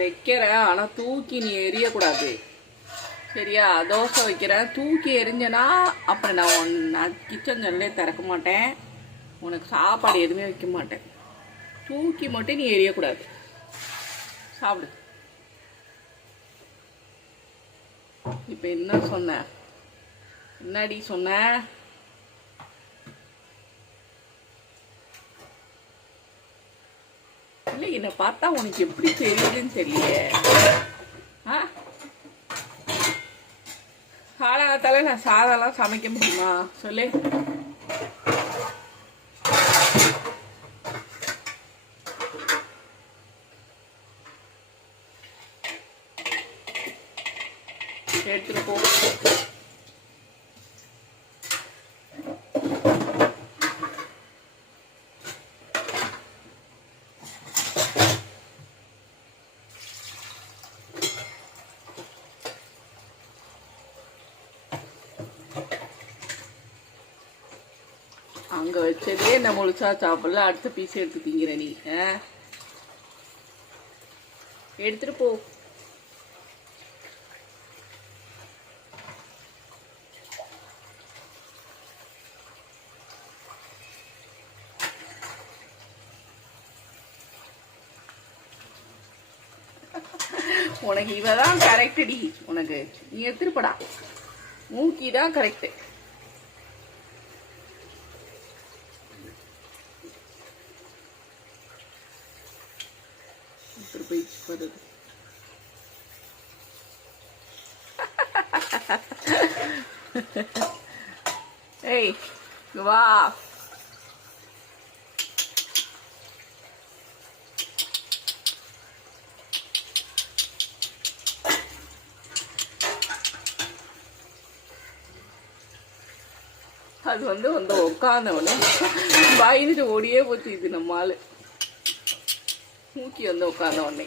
வைக்கிறேன், ஆனால் தூக்கி நீ எரியக்கூடாது. சரியா? தோசை வைக்கிறேன், தூக்கி எரிஞ்சனா அப்புறம் நான் கிச்சன் ஜன்னலே திறக்க மாட்டேன், உனக்கு சாப்பாடு எதுவுமே வைக்க மாட்டேன். தூக்கி மட்டும் நீ எரியக்கூடாது. சாப்பிடு. இப்போ என்ன சொன்ன? என்னடி சொன்ன? இல்லை, என்னை பார்த்தா உனக்கு எப்படி தெரியுதுன்னு தெரியல. காலங்காத்தால நான் சாதம்லாம் சமைக்க முடியுமா சொல்லு? எடுத்துட்டு போ. அங்கே வச்சதே நான் முழுசா சாப்பிடல, அடுத்த பீஸ் எடுத்து திங்கிற நீ. எடுத்துட்டு போ. உனக்கு இவதான் கரெக்டடி. உனக்கு நீ எடுத்துருப்படா. மூக்கி தான் கரெக்டு. வருது. ஏய் வா. அது வந்து உட்காந்தவொடனே பயந்துட்டு ஓடியே போச்சு. இது நம்ம ஆளு மூக்கி வந்து உட்காந்த உடனே